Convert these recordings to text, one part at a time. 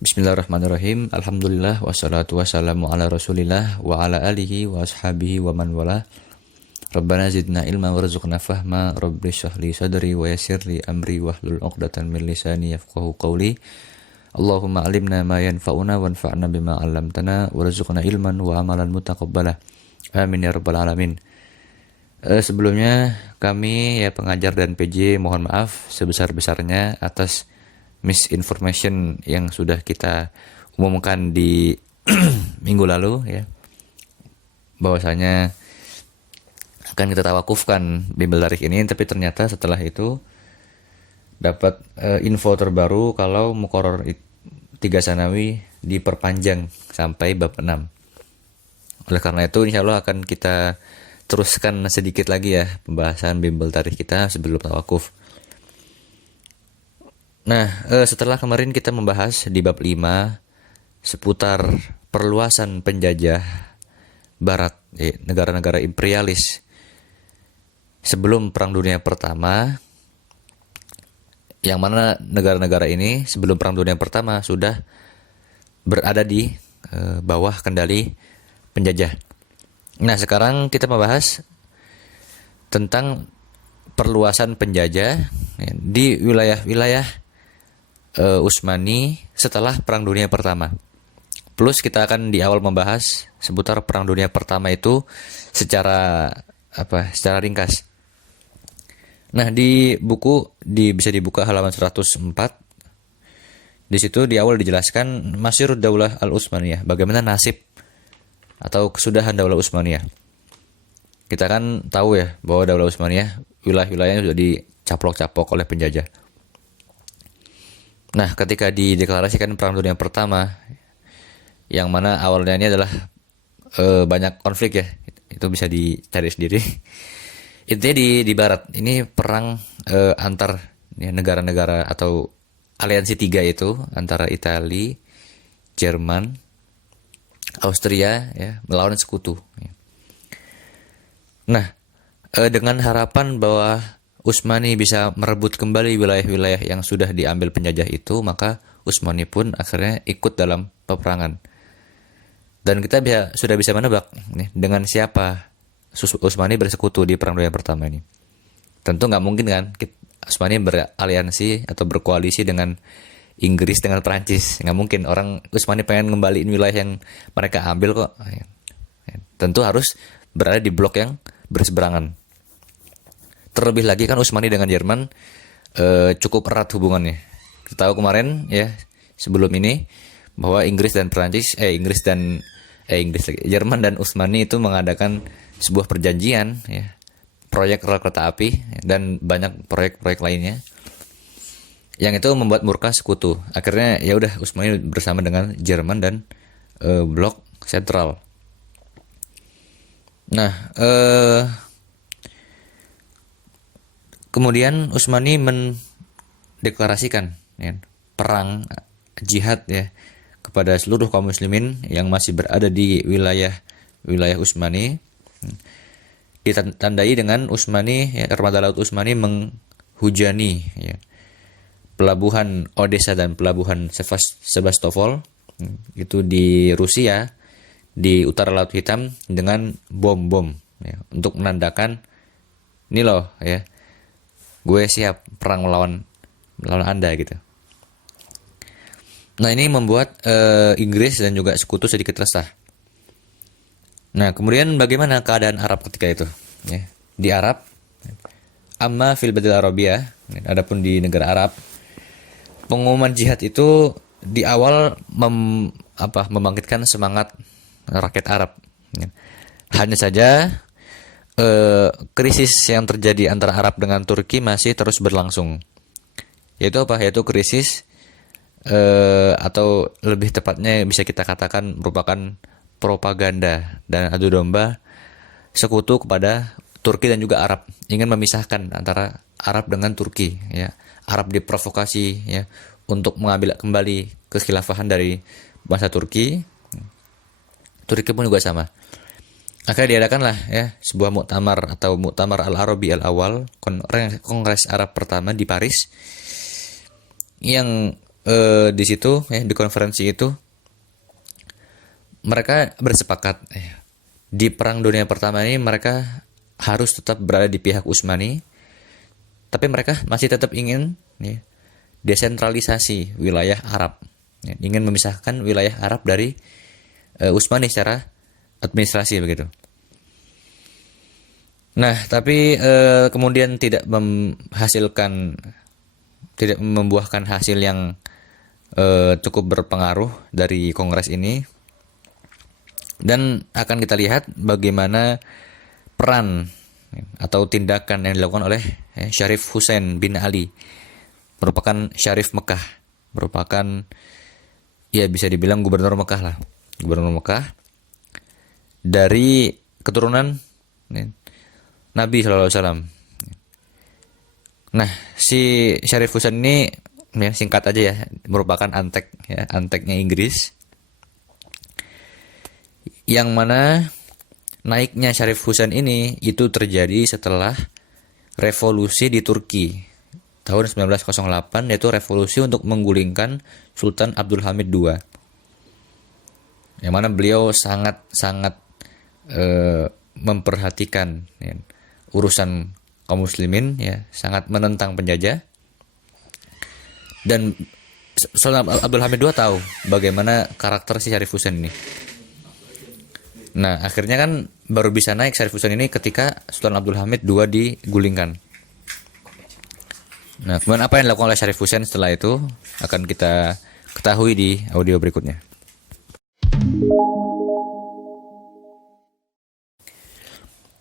Bismillahirrahmanirrahim. Alhamdulillah wassalatu wassalamu ala Rasulillah wa ala alihi wa ashabihi wa man wala. Rabbana zidna ilma warzuqna fahma. Rabbi shrah li sadri wa yassir li amri wahlul 'uqdatam min lisani yafqahu qawli. Allahumma 'allimna ma yanfa'una wanfa'na bima 'allamtana warzuqna ilman wa amalan mutaqabbala. Amin ya rabbal alamin. Sebelumnya kami pengajar dan PJ mohon maaf sebesar-besarnya atas misinformation yang sudah kita umumkan di minggu lalu bahwasanya akan kita tawakufkan bimbel tarikh ini, tapi ternyata setelah itu dapat info terbaru kalau muqarrar 3 sanawi diperpanjang sampai bab 6. Oleh karena itu insyaallah akan kita teruskan sedikit lagi pembahasan bimbel tarikh kita sebelum tawakuf. Nah, setelah kemarin kita membahas di bab 5 seputar perluasan penjajah barat, negara-negara imperialis sebelum Perang Dunia Pertama, yang mana negara-negara ini sebelum Perang Dunia Pertama sudah berada di bawah kendali penjajah. Nah, sekarang kita membahas tentang perluasan penjajah di wilayah-wilayah Utsmani setelah Perang Dunia Pertama. Plus kita akan di awal membahas seputar Perang Dunia Pertama itu secara ringkas. Nah, di buku bisa dibuka halaman 104. Di situ di awal dijelaskan Masirud Daulah Al-Utsmaniyah, bagaimana nasib atau kesudahan Daulah Utsmaniyah. Kita kan tahu bahwa Daulah Utsmaniyah wilayah-wilayahnya sudah dicaplok-caplok oleh penjajah. Nah, ketika dideklarasikan Perang Dunia Pertama, yang mana awalnya ini adalah banyak konflik itu bisa dicari sendiri. Intinya di barat ini perang antar negara-negara atau aliansi 3 itu antara Italia, Jerman, Austria melawan sekutu. Nah, dengan harapan bahwa Utsmani bisa merebut kembali wilayah-wilayah yang sudah diambil penjajah itu, maka Utsmani pun akhirnya ikut dalam peperangan. Dan kita sudah bisa menebak dengan siapa Utsmani bersekutu di Perang Dunia Pertama ini. Tentu nggak mungkin kan Utsmani beraliansi atau berkoalisi dengan Inggris, dengan Perancis. Nggak mungkin, orang Utsmani pengen ngembaliin wilayah yang mereka ambil kok. Tentu harus berada di blok yang berseberangan. Terlebih lagi kan Utsmani dengan Jerman cukup erat hubungannya. Kita tahu kemarin sebelum ini bahwa Jerman dan Utsmani itu mengadakan sebuah perjanjian proyek rel kereta api dan banyak proyek-proyek lainnya yang itu membuat murka sekutu. Akhirnya Utsmani bersama dengan Jerman dan blok sentral. Nah, kemudian Utsmani mendeklarasikan perang jihad kepada seluruh kaum muslimin yang masih berada di wilayah Utsmani. Ditandai dengan Utsmani, Armada Laut Utsmani menghujani pelabuhan Odessa dan pelabuhan Sebastopol itu di Rusia di utara Laut Hitam dengan bom-bom untuk menandakan ini loh gue siap perang melawan Anda gitu. Nah, ini membuat Inggris dan juga sekutu sedikit resah. Nah, kemudian bagaimana keadaan Arab ketika itu? Di Arab, amma fil badil Arabiyah, adapun di negara Arab, pengumuman jihad itu di awal membangkitkan semangat rakyat Arab. Hanya saja krisis yang terjadi antara Arab dengan Turki masih terus berlangsung. Yaitu krisis atau lebih tepatnya bisa kita katakan merupakan propaganda dan adu domba sekutu kepada Turki dan juga Arab, ingin memisahkan antara Arab dengan Turki, ya. Arab diprovokasi, ya, untuk mengambil kembali kekhilafahan dari bangsa Turki. Turki pun juga sama. Akhirnya diadakanlah, ya, sebuah muktamar atau Muktamar Al-Arabi Al-Awal, Kongres Arab pertama di Paris, yang di situ, ya, di konferensi itu mereka bersepakat, di Perang Dunia Pertama ini mereka harus tetap berada di pihak Utsmani, tapi mereka masih tetap ingin, ya, desentralisasi wilayah Arab, ya, ingin memisahkan wilayah Arab dari Utsmani secara administrasi begitu. Nah, tapi kemudian tidak membuahkan hasil yang cukup berpengaruh dari kongres ini, dan akan kita lihat bagaimana peran atau tindakan yang dilakukan oleh Syarif Hussein bin Ali, merupakan Syarif Mekah, merupakan, ya, bisa dibilang gubernur Mekah lah, gubernur Mekah dari keturunan, ya, Nabi SAW. Nah, si Syarif Hussein ini, ya, singkat aja ya, merupakan antek, ya, anteknya Inggris, yang mana naiknya Syarif Hussein ini itu terjadi setelah revolusi di Turki tahun 1908, yaitu revolusi untuk menggulingkan Sultan Abdul Hamid II, yang mana beliau sangat memperhatikan, ya, urusan kaum muslimin, ya, sangat menentang penjajah. Dan Sultan Abdul Hamid II tahu bagaimana karakter si Syarif Hussein ini. Nah, akhirnya kan baru bisa naik Syarif Hussein ini ketika Sultan Abdul Hamid II digulingkan. Nah, kemudian apa yang dilakukan oleh Syarif Hussein setelah itu akan kita ketahui di audio berikutnya.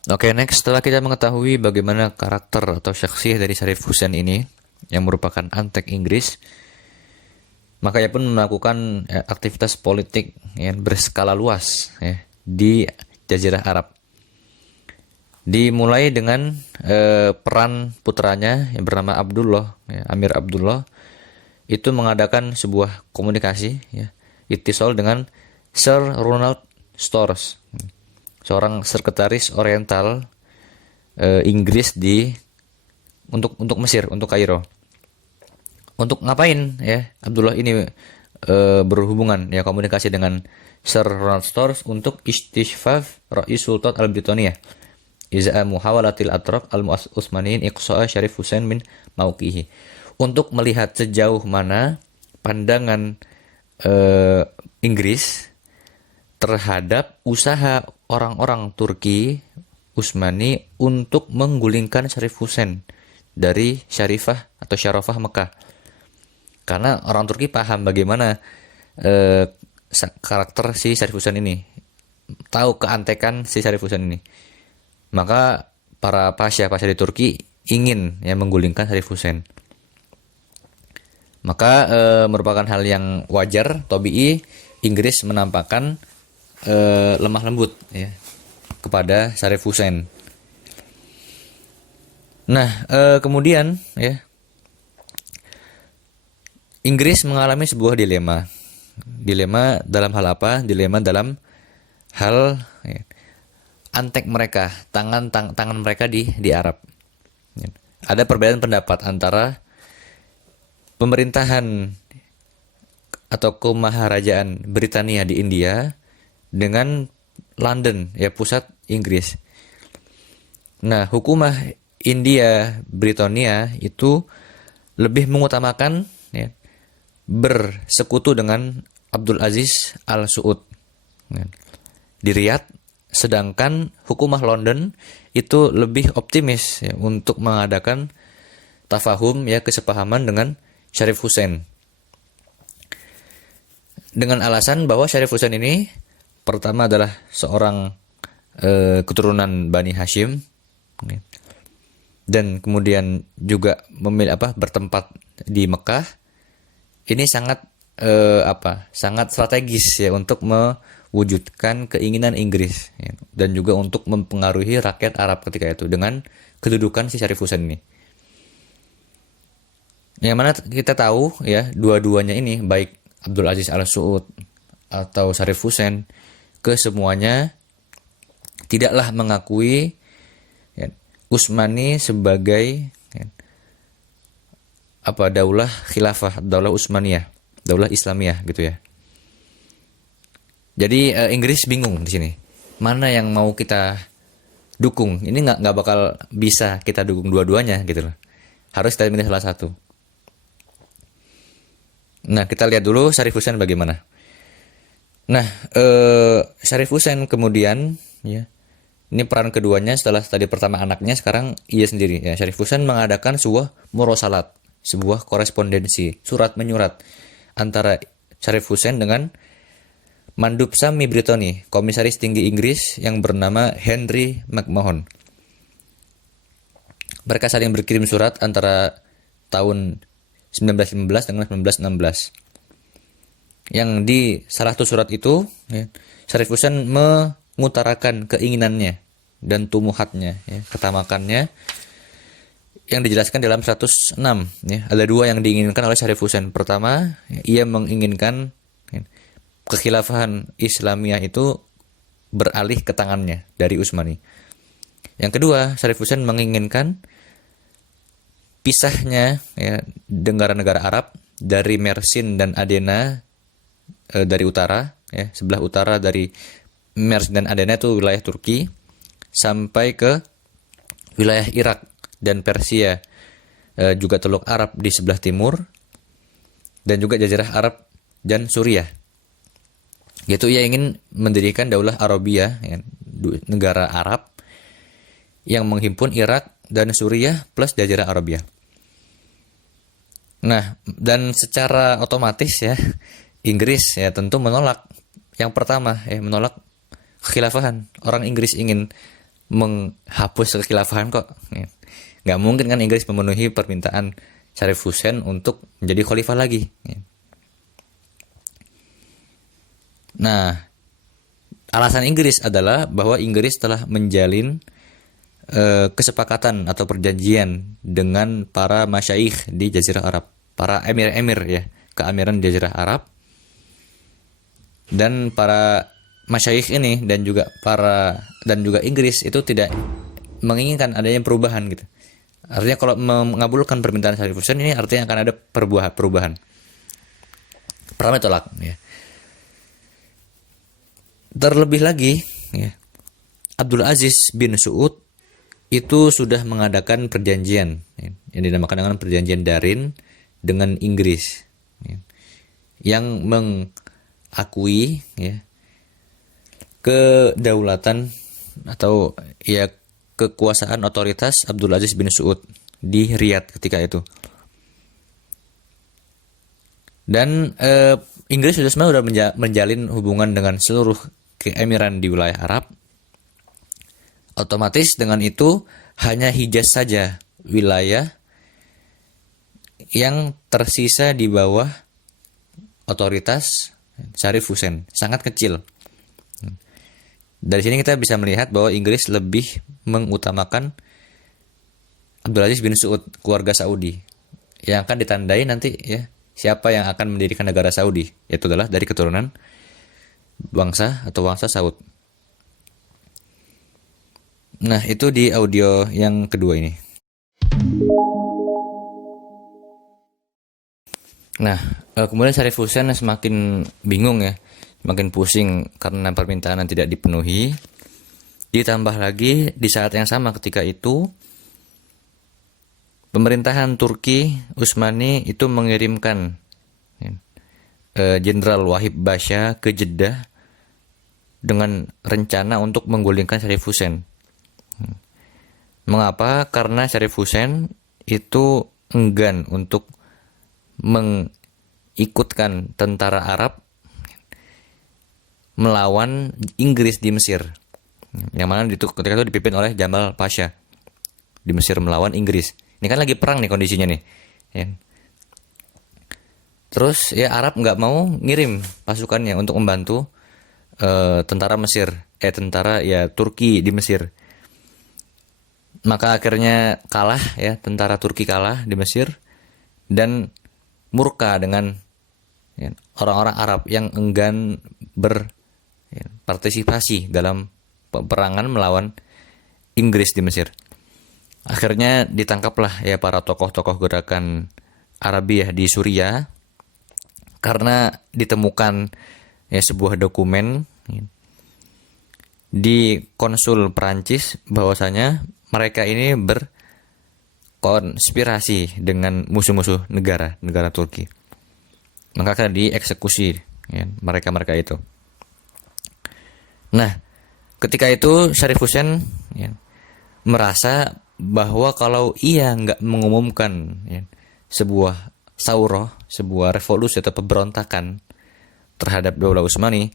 Oke, next, setelah kita mengetahui bagaimana karakter atau syakhsiyah dari Syarif Hussein ini yang merupakan antek Inggris, maka ia pun melakukan aktivitas politik yang berskala luas, ya, di Jazirah Arab. Dimulai dengan peran putranya yang bernama Abdullah, ya, Amir Abdullah, itu mengadakan sebuah komunikasi, ya, ittisal dengan Sir Ronald Storrs, seorang sekretaris Oriental Inggris untuk Mesir, untuk Kairo. Untuk ngapain, ya, Abdullah ini berhubungan, ya, komunikasi dengan Sir Ronald Storrs untuk istishfaf Rais Sultan Al-Britania iza muhawalatil atraq al-Utsmaniyin iqsa'a Syarif Hussein min mauqihi, untuk melihat sejauh mana pandangan Inggris terhadap usaha orang-orang Turki Utsmani untuk menggulingkan Syarif Hussein dari Syarifah atau Syarafah Mekah. Karena orang Turki paham bagaimana karakter si Syarif Hussein ini, tahu keantekan si Syarif Hussein ini. Maka para pasha di Turki ingin, ya, menggulingkan Syarif Hussein. Maka merupakan hal yang wajar, tabii, Inggris menampakkan lemah lembut, ya, kepada Syarif Hussein. Nah, kemudian, ya, Inggris mengalami sebuah dilema. Dilema dalam hal apa? Dilema dalam hal, ya, antek mereka, tangan mereka di Arab. Ya. Ada perbedaan pendapat antara pemerintahan atau kemaharajaan Britania di India dengan London, ya, pusat Inggris. Nah, hukumah India Britania itu lebih mengutamakan, ya, bersekutu dengan Abdul Aziz Al Saud, ya, di Riyadh, sedangkan hukumah London itu lebih optimis, ya, untuk mengadakan tafahum, ya, kesepahaman dengan Syarif Hussein, dengan alasan bahwa Syarif Hussein ini pertama adalah seorang keturunan Bani Hashim, ya, dan kemudian juga bertempat di Mekah. Ini sangat sangat strategis ya untuk mewujudkan keinginan Inggris ya, dan juga untuk mempengaruhi rakyat Arab ketika itu dengan kedudukan si Syarif Hussein ini. Yang mana kita tahu ya, dua-duanya ini baik Abdul Aziz Al Saud atau Syarif Hussein, kesemuanya tidaklah mengakui ya, Utsmani sebagai ya, daulah khilafah, daulah Utsmaniyah, daulah Islamiyah gitu ya. Jadi Inggris bingung di sini. Mana yang mau kita dukung? Ini nggak bakal bisa kita dukung dua-duanya gitu loh. Harus kita pilih salah satu. Nah, kita lihat dulu Syarif Hussein bagaimana. Nah, Syarif Hussein kemudian ya, ini peran keduanya setelah tadi pertama anaknya, sekarang ia sendiri ya. Syarif Hussein mengadakan sebuah murosalat, sebuah korespondensi, surat menyurat antara Syarif Hussein dengan Mandub Sami Britoni, komisaris tinggi Inggris yang bernama Henry McMahon. Mereka saling berkirim surat antara tahun 1915 dengan 1916. Yang di salah satu surat itu, ya, Syarif Hussein mengutarakan keinginannya dan tumuhatnya, ya, ketamakannya yang dijelaskan dalam 106. Ya. Ada dua yang diinginkan oleh Syarif Hussein. Pertama, ya, ia menginginkan ya, kekhilafahan Islamiyah itu beralih ke tangannya dari Utsmani. Yang kedua, Syarif Hussein menginginkan pisahnya ya, negara-negara Arab dari Mersin dan Adena dari utara, ya, sebelah utara dari Mersin dan Adena itu wilayah Turki, sampai ke wilayah Irak dan Persia, juga Teluk Arab di sebelah timur, dan juga Jazirah Arab dan Suriah. Yaitu ia ingin mendirikan Daulah Arabia, ya, negara Arab yang menghimpun Irak dan Suriah plus Jazirah Arabia. Nah, dan secara otomatis ya Inggris ya tentu menolak. Yang pertama ya menolak kekhilafahan. Orang Inggris ingin menghapus kekhilafahan kok. Ya. Nggak mungkin kan Inggris memenuhi permintaan Syarif Hussein untuk menjadi khalifah lagi. Ya. Nah, alasan Inggris adalah bahwa Inggris telah menjalin kesepakatan atau perjanjian dengan para masyaikh di Jazirah Arab, para emir-emir ya, keamiran Jazirah Arab, dan para masyaikh ini dan juga Inggris itu tidak menginginkan adanya perubahan gitu. Artinya kalau mengabulkan permintaan Syarif Hussein ini artinya akan ada perubahan. Pertama tolak ya. Terlebih lagi ya, Abdul Aziz bin Saud itu sudah mengadakan perjanjian ya, yang dinamakan dengan perjanjian Darin dengan Inggris ya, yang mengakui ya, kedaulatan atau ya kekuasaan otoritas Abdul Aziz bin Saud di Riyadh ketika itu. Dan Inggris sudah menjalin hubungan dengan seluruh keemiran di wilayah Arab. Otomatis dengan itu hanya Hijaz saja wilayah yang tersisa di bawah otoritas Syarif Hussein, sangat kecil. Dari sini kita bisa melihat bahwa Inggris lebih mengutamakan Abdul Aziz bin Saud, keluarga Saudi, yang akan ditandai nanti ya siapa yang akan mendirikan negara Saudi, yaitu adalah dari keturunan bangsa Saud. Nah, itu di audio yang kedua ini. Nah, kemudian Syarif Hussein semakin bingung ya, semakin pusing karena permintaan yang tidak dipenuhi. Ditambah lagi di saat yang sama ketika itu, pemerintahan Turki Utsmani itu mengirimkan Jenderal Wahib Basha ke Jeddah dengan rencana untuk menggulingkan Syarif Hussein. Mengapa? Karena Syarif Hussein itu enggan untuk mengikutkan tentara Arab melawan Inggris di Mesir, yang mana ketika itu dipimpin oleh Jamal Pasha di Mesir melawan Inggris. Ini kan lagi perang nih kondisinya nih ya. Terus ya Arab nggak mau ngirim pasukannya untuk membantu tentara Mesir, tentara ya Turki di Mesir. Maka akhirnya kalah ya, tentara Turki kalah di Mesir dan murka dengan ya, orang-orang Arab yang enggan berpartisipasi dalam peperangan melawan Inggris di Mesir. Akhirnya ditangkaplah ya para tokoh-tokoh gerakan Arabiyah di Suriah karena ditemukan ya sebuah dokumen ya, di konsul Perancis bahwasanya mereka ini berkonspirasi dengan musuh-musuh negara Turki. Maka akan dieksekusi ya, mereka-mereka itu. Nah, ketika itu Syarif Hussein ya, merasa bahwa kalau ia nggak mengumumkan ya, sebuah sauroh, sebuah revolusi atau pemberontakan terhadap Daulah Utsmani,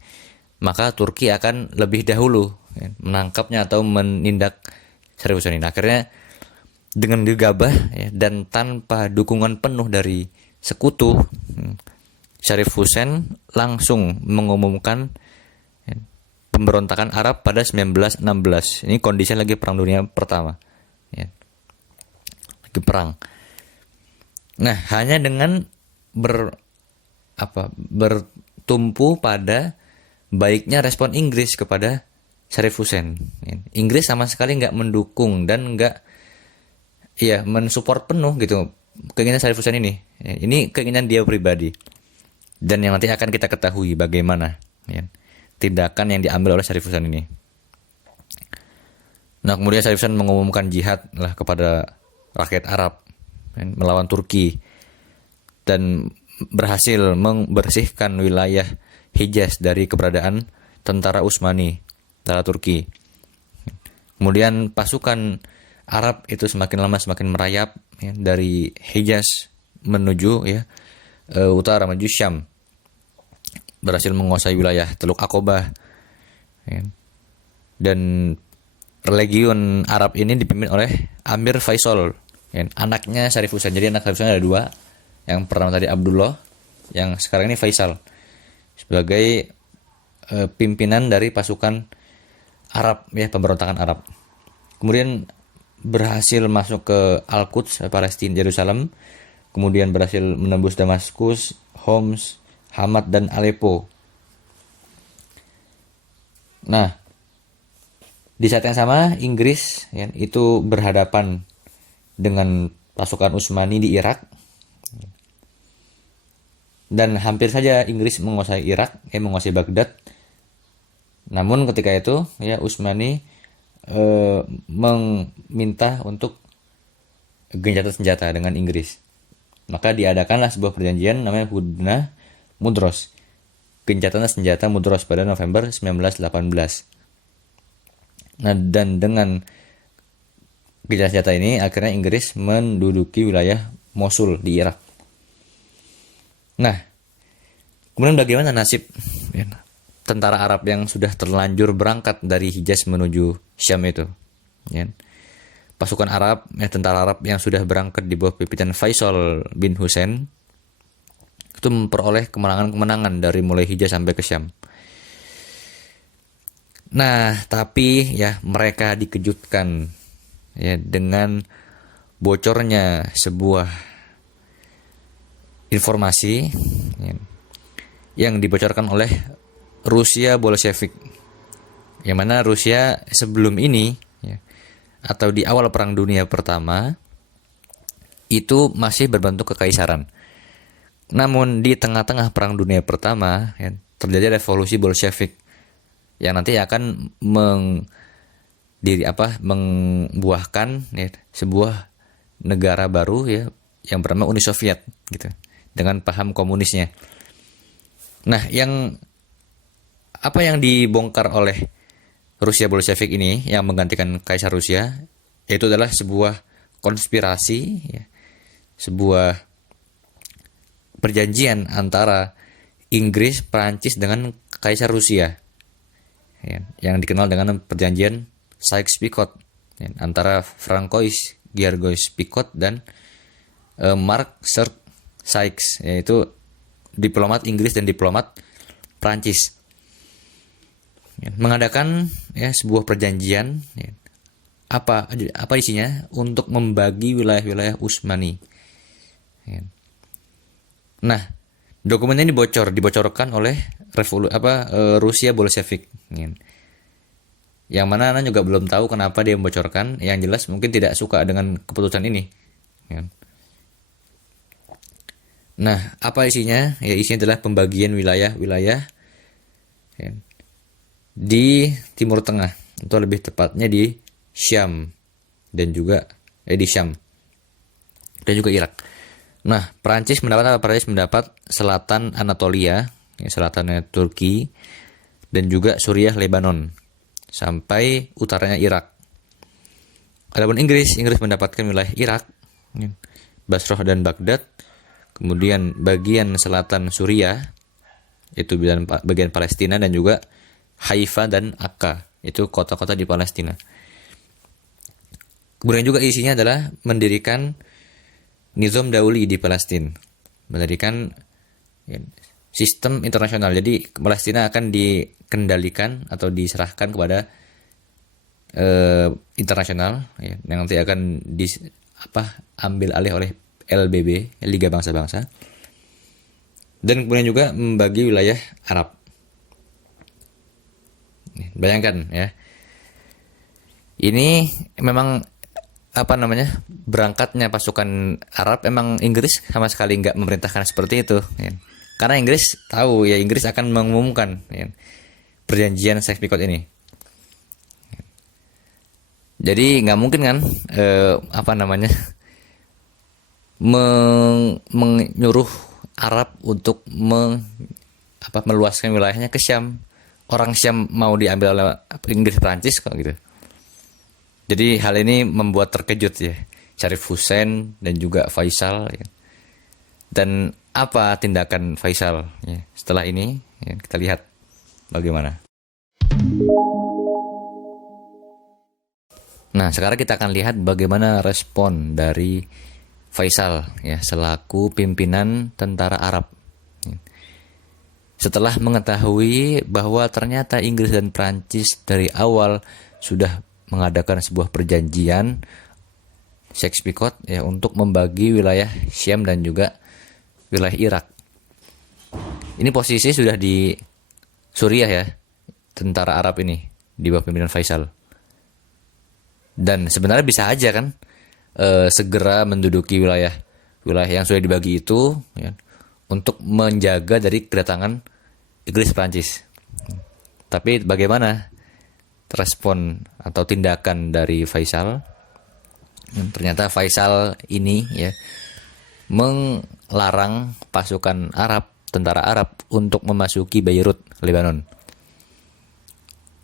maka Turki akan lebih dahulu ya, menangkapnya atau menindak Syarif Hussein. Akhirnya dengan gegabah ya, dan tanpa dukungan penuh dari sekutu, Syarif Hussein langsung mengumumkan ya, pemberontakan Arab pada 1916. Ini kondisinya lagi Perang Dunia Pertama. Ya. Lagi perang. Nah, hanya dengan bertumpu pada baiknya respon Inggris kepada Syarif Hussein. Ya. Inggris sama sekali nggak mendukung dan nggak ya mensupport penuh gitu keinginan Syarif Hussein ini. Ya, ini keinginan dia pribadi. Dan yang nanti akan kita ketahui bagaimana ya, tindakan yang diambil oleh Syarif Hussein ini. Nah, kemudian Syarif Hussein mengumumkan jihad lah kepada rakyat Arab ya, melawan Turki dan berhasil membersihkan wilayah Hijaz dari keberadaan tentara Utsmani, tentara Turki. Kemudian pasukan Arab itu semakin lama semakin merayap ya, dari Hijaz menuju ya utara menuju Syam, berhasil menguasai wilayah Teluk Aqabah ya. Dan legiun Arab ini dipimpin oleh Amir Faisal ya, anaknya Syarif Hussein. Jadi anak Syarif Hussein ada dua, yang pertama tadi Abdullah, yang sekarang ini Faisal sebagai pimpinan dari pasukan Arab ya, pemberontakan Arab. Kemudian berhasil masuk ke Al-Quds, Palestina, Yerusalem. Kemudian berhasil menembus Damaskus, Homs, Hamad, dan Aleppo. Nah, di saat yang sama Inggris ya, itu berhadapan dengan pasukan Utsmani di Irak. Dan hampir saja Inggris menguasai Irak, menguasai Baghdad. Namun ketika itu ya Utsmani meminta untuk gencatan senjata dengan Inggris. Maka diadakanlah sebuah perjanjian namanya Hudnah Mudros, gencatan senjata Mudros pada November 1918. Nah, dan dengan gencatan senjata ini akhirnya Inggris menduduki wilayah Mosul di Irak. Nah, kemudian bagaimana nasib ya, tentara Arab yang sudah terlanjur berangkat dari Hijaz menuju Syam itu ya. Pasukan Arab, tentara Arab yang sudah berangkat di bawah pimpinan Faisal bin Hussein itu memperoleh kemenangan-kemenangan dari mulai Hijaz sampai ke Syam. Nah, tapi ya mereka dikejutkan ya dengan bocornya sebuah informasi ya, yang dibocorkan oleh Rusia Bolshevik. Yang mana Rusia sebelum ini ya, atau di awal Perang Dunia Pertama itu masih berbentuk kekaisaran. Namun di tengah-tengah Perang Dunia Pertama ya, terjadi revolusi Bolshevik yang nanti akan membuahkan ya, sebuah negara baru ya yang bernama Uni Soviet gitu dengan paham komunisnya. Nah, apa yang dibongkar oleh Rusia Bolshevik ini yang menggantikan Kaisar Rusia itu adalah sebuah konspirasi ya, sebuah perjanjian antara Inggris, Perancis dengan Kaisar Rusia ya, yang dikenal dengan perjanjian Sykes-Picot ya, antara Francois Georges Picot dan Mark Sykes, yaitu diplomat Inggris dan diplomat Prancis. Mengadakan ya sebuah perjanjian, ya, apa isinya, untuk membagi wilayah-wilayah Utsmani. Ya. Nah, dokumennya ini dibocorkan oleh Rusia Bolshevik. Ya. Yang mana Anda juga belum tahu kenapa dia membocorkan. Yang jelas mungkin tidak suka dengan keputusan ini. Ya. Nah, apa isinya? Ya, isinya adalah pembagian wilayah-wilayah ya, di Timur Tengah, atau lebih tepatnya di Syam dan juga di Syam dan juga Irak. Nah, Prancis mendapat selatan Anatolia, ya, selatannya Turki, dan juga Suriah, Lebanon, sampai utaranya Irak. Adapun Inggris mendapatkan wilayah Irak, ya, Basrah dan Baghdad, kemudian bagian selatan Suriah, itu bagian Palestina, dan juga Haifa dan Akka, itu kota-kota di Palestina. Kemudian juga isinya adalah mendirikan Nizam Dauli di Palestina, mendirikan ya, sistem internasional. Jadi Palestina akan dikendalikan atau diserahkan kepada internasional, ya, yang nanti akan ambil alih oleh LBB, Liga Bangsa-Bangsa. Dan kemudian juga membagi wilayah Arab. Bayangkan ya, ini memang berangkatnya pasukan Arab, emang Inggris sama sekali nggak memerintahkan seperti itu ya. Karena Inggris tahu ya, Inggris akan mengumumkan ya, perjanjian Sykes-Picot ini. Jadi nggak mungkin kan menyuruh Arab untuk meluaskan wilayahnya ke Syam. Orang Syam mau diambil oleh Inggris, Prancis kok gitu. Jadi hal ini membuat terkejut ya Syarif Hussein dan juga Faisal ya. Dan apa tindakan Faisal ya setelah ini ya, kita lihat bagaimana. Nah, sekarang kita akan lihat bagaimana respon dari Faisal ya selaku pimpinan tentara Arab. Setelah mengetahui bahwa ternyata Inggris dan Prancis dari awal sudah mengadakan sebuah perjanjian Sykes-Picot ya untuk membagi wilayah Syam dan juga wilayah Irak. Ini posisi sudah di Suriah ya, tentara Arab ini di bawah pimpinan Faisal. Dan sebenarnya bisa aja kan segera menduduki wilayah yang sudah dibagi itu ya, untuk menjaga dari kedatangan Inggris Prancis. Tapi bagaimana respon atau tindakan dari Faisal? Ternyata Faisal ini ya melarang pasukan Arab, tentara Arab untuk memasuki Beirut, Lebanon.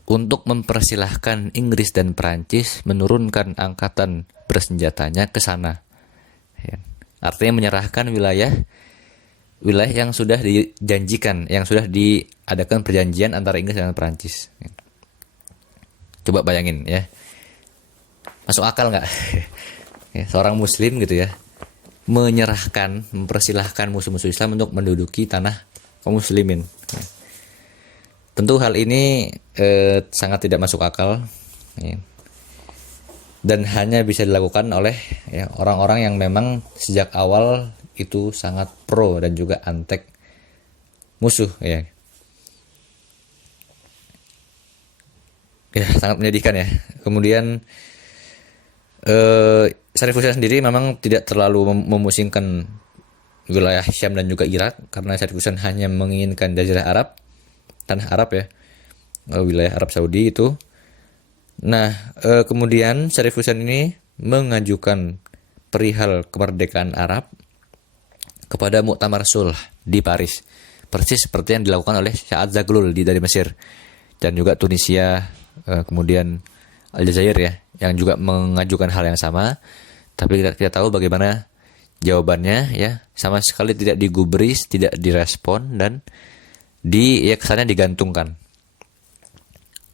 Untuk mempersilahkan Inggris dan Prancis menurunkan angkatan bersenjatanya ke sana. Ya. Artinya menyerahkan wilayah yang sudah dijanjikan, yang sudah diadakan perjanjian antara Inggris dan Prancis. Coba bayangin ya, masuk akal nggak? Ya, seorang Muslim gitu ya, mempersilahkan musuh-musuh Islam untuk menduduki tanah kaum Muslimin. Ya. Tentu hal ini sangat tidak masuk akal, ya. Dan hanya bisa dilakukan oleh ya, orang-orang yang memang sejak awal itu sangat pro dan juga antek musuh ya. Ya, sangat menyedihkan ya. Kemudian Syarif Hussein sendiri memang tidak terlalu memusingkan wilayah Syam dan juga Irak, karena Syarif Hussein hanya menginginkan Jazirah Arab, tanah Arab ya, wilayah Arab Saudi itu. Nah, kemudian Syarif Hussein ini mengajukan perihal kemerdekaan Arab kepada Muktamar Sulh di Paris, persis seperti yang dilakukan oleh Saad Zaghloul dari Mesir, dan juga Tunisia, kemudian Aljazair ya, yang juga mengajukan hal yang sama. Tapi kita tahu bagaimana jawabannya ya, sama sekali tidak digubris, tidak direspon, dan kesannya digantungkan.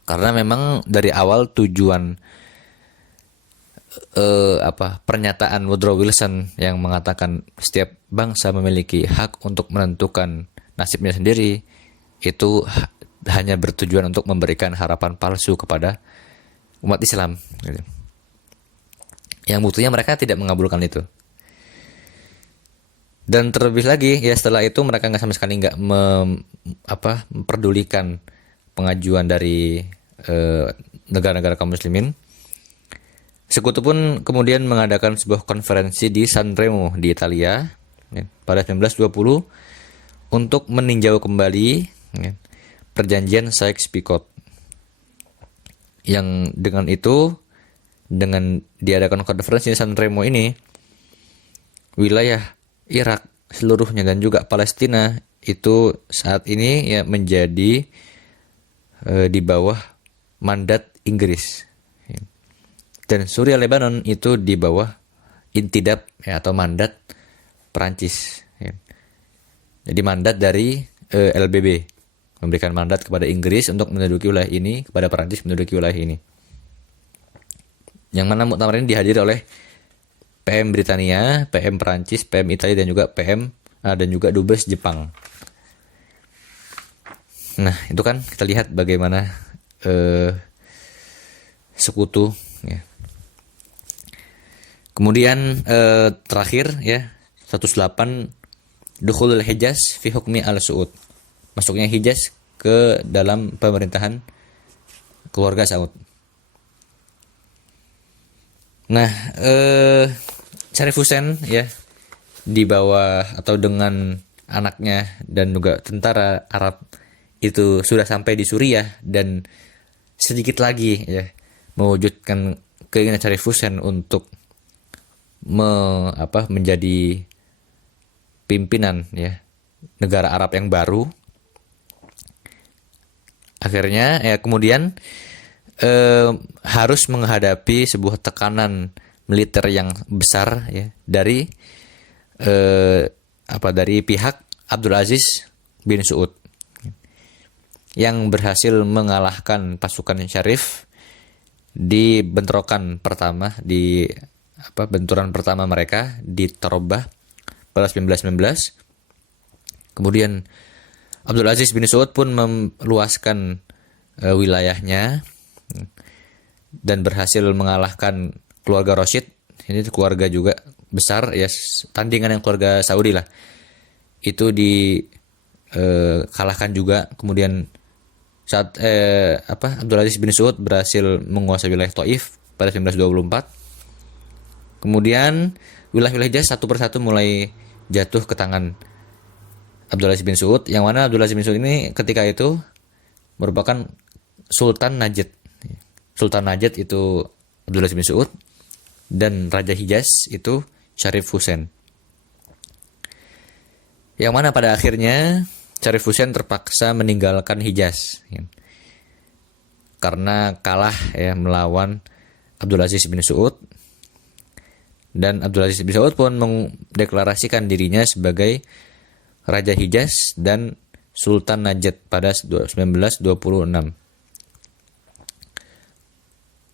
Karena memang dari awal tujuan pernyataan Woodrow Wilson yang mengatakan setiap bangsa memiliki hak untuk menentukan nasibnya sendiri, itu hanya bertujuan untuk memberikan harapan palsu kepada umat Islam, gitu. Yang buktinya mereka tidak mengabulkan itu. Dan terlebih lagi ya, setelah itu mereka nggak sama sekali nggak memperdulikan pengajuan dari negara-negara kaum muslimin. Sekutu pun kemudian mengadakan sebuah konferensi di Sanremo di Italia ya, pada 1920 untuk meninjau kembali ya, perjanjian Sykes-Picot. Yang dengan itu, dengan diadakan konferensi di Sanremo ini, wilayah Irak seluruhnya dan juga Palestina itu saat ini ya menjadi di bawah mandat Inggris. Dan Suriah Lebanon itu di bawah intidab ya, atau mandat Perancis. Ya. Jadi mandat dari LBB memberikan mandat kepada Inggris untuk menduduki wilayah ini, kepada Perancis menduduki wilayah ini. Yang mana muktamar ini dihadiri oleh PM Britania, PM Perancis, PM Italia dan juga dan juga dubes Jepang. Nah, itu kan kita lihat bagaimana sekutu ya. Kemudian terakhir ya 108 Dukhulul Hijaz fi hukmi al-Su'ud. Masuknya Hijaz ke dalam pemerintahan keluarga Saud. Nah, Syarif Hussein ya di bawah atau dengan anaknya dan juga tentara Arab itu sudah sampai di Suriah dan sedikit lagi ya mewujudkan keinginan Syarif Hussein untuk menjadi pimpinan ya negara Arab yang baru. Akhirnya ya kemudian harus menghadapi sebuah tekanan militer yang besar ya dari dari pihak Abdul Aziz bin Saud yang berhasil mengalahkan pasukan Syarif di bentrokan pertama benturan pertama mereka di Tarobah pada 1919. Kemudian Abdul Aziz bin Saud pun meluaskan wilayahnya dan berhasil mengalahkan keluarga Rashid. Ini keluarga juga besar ya, tandingan yang keluarga Saudi lah. Itu kalahkan juga. Kemudian saat Abdul Aziz bin Saud berhasil menguasai wilayah Taif pada 1924. Kemudian wilayah-wilayah Hijaz satu persatu mulai jatuh ke tangan Abdul Aziz bin Saud, yang mana Abdul Aziz bin Saud ini ketika itu merupakan Sultan Najd. Sultan Najd itu Abdul Aziz bin Saud dan Raja Hijaz itu Syarif Hussein. Yang mana pada akhirnya Syarif Hussein terpaksa meninggalkan Hijaz ya, karena kalah ya melawan Abdul Aziz bin Saud. Dan Abdul Aziz bin Saud pun mendeklarasikan dirinya sebagai Raja Hijaz dan Sultan Najd pada 1926.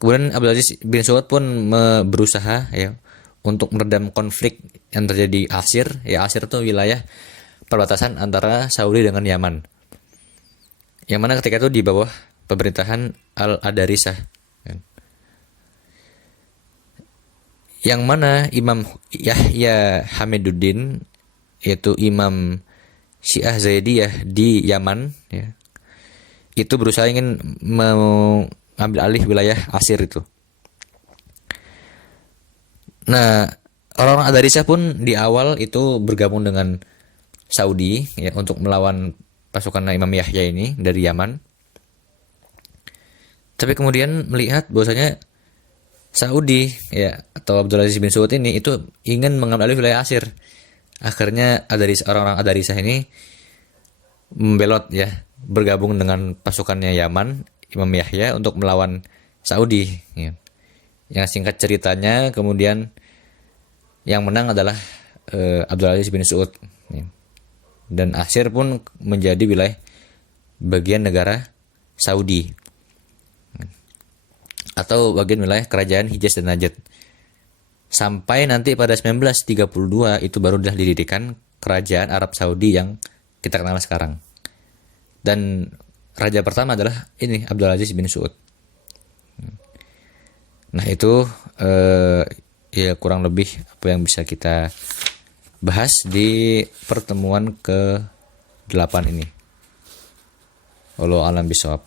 Kemudian Abdul Aziz bin Saud pun berusaha ya untuk meredam konflik yang terjadi di Asir. Ya, Asir itu wilayah perbatasan antara Saudi dengan Yaman. Yang mana ketika itu di bawah pemerintahan Al-Adarisah. Yang mana Imam Yahya Hamiduddin, yaitu Imam Syiah Zaidiyah di Yaman ya, itu berusaha ingin mengambil alih wilayah Asir itu. Nah, orang-orang Adarisah pun di awal itu bergabung dengan Saudi ya untuk melawan pasukan Imam Yahya ini dari Yaman. Tapi kemudian melihat bahwasanya Saudi ya atau Abdul Aziz bin Saud ini itu ingin mengambil alih wilayah Asir. Akhirnya orang-orang Adarisah ini membelot ya, bergabung dengan pasukannya Yaman, Imam Yahya untuk melawan Saudi ya. Yang singkat ceritanya kemudian yang menang adalah Abdul Aziz bin Saud ya. Dan Asir pun menjadi wilayah bagian negara Saudi atau bagian wilayah kerajaan Hijaz dan Najd. Sampai nanti pada 1932 itu baru dah didirikan kerajaan Arab Saudi yang kita kenal sekarang. Dan raja pertama adalah ini Abdul Aziz bin Saud. Nah itu ya kurang lebih apa yang bisa kita bahas di pertemuan ke-8 ini. Wallahu a'lam bishawab.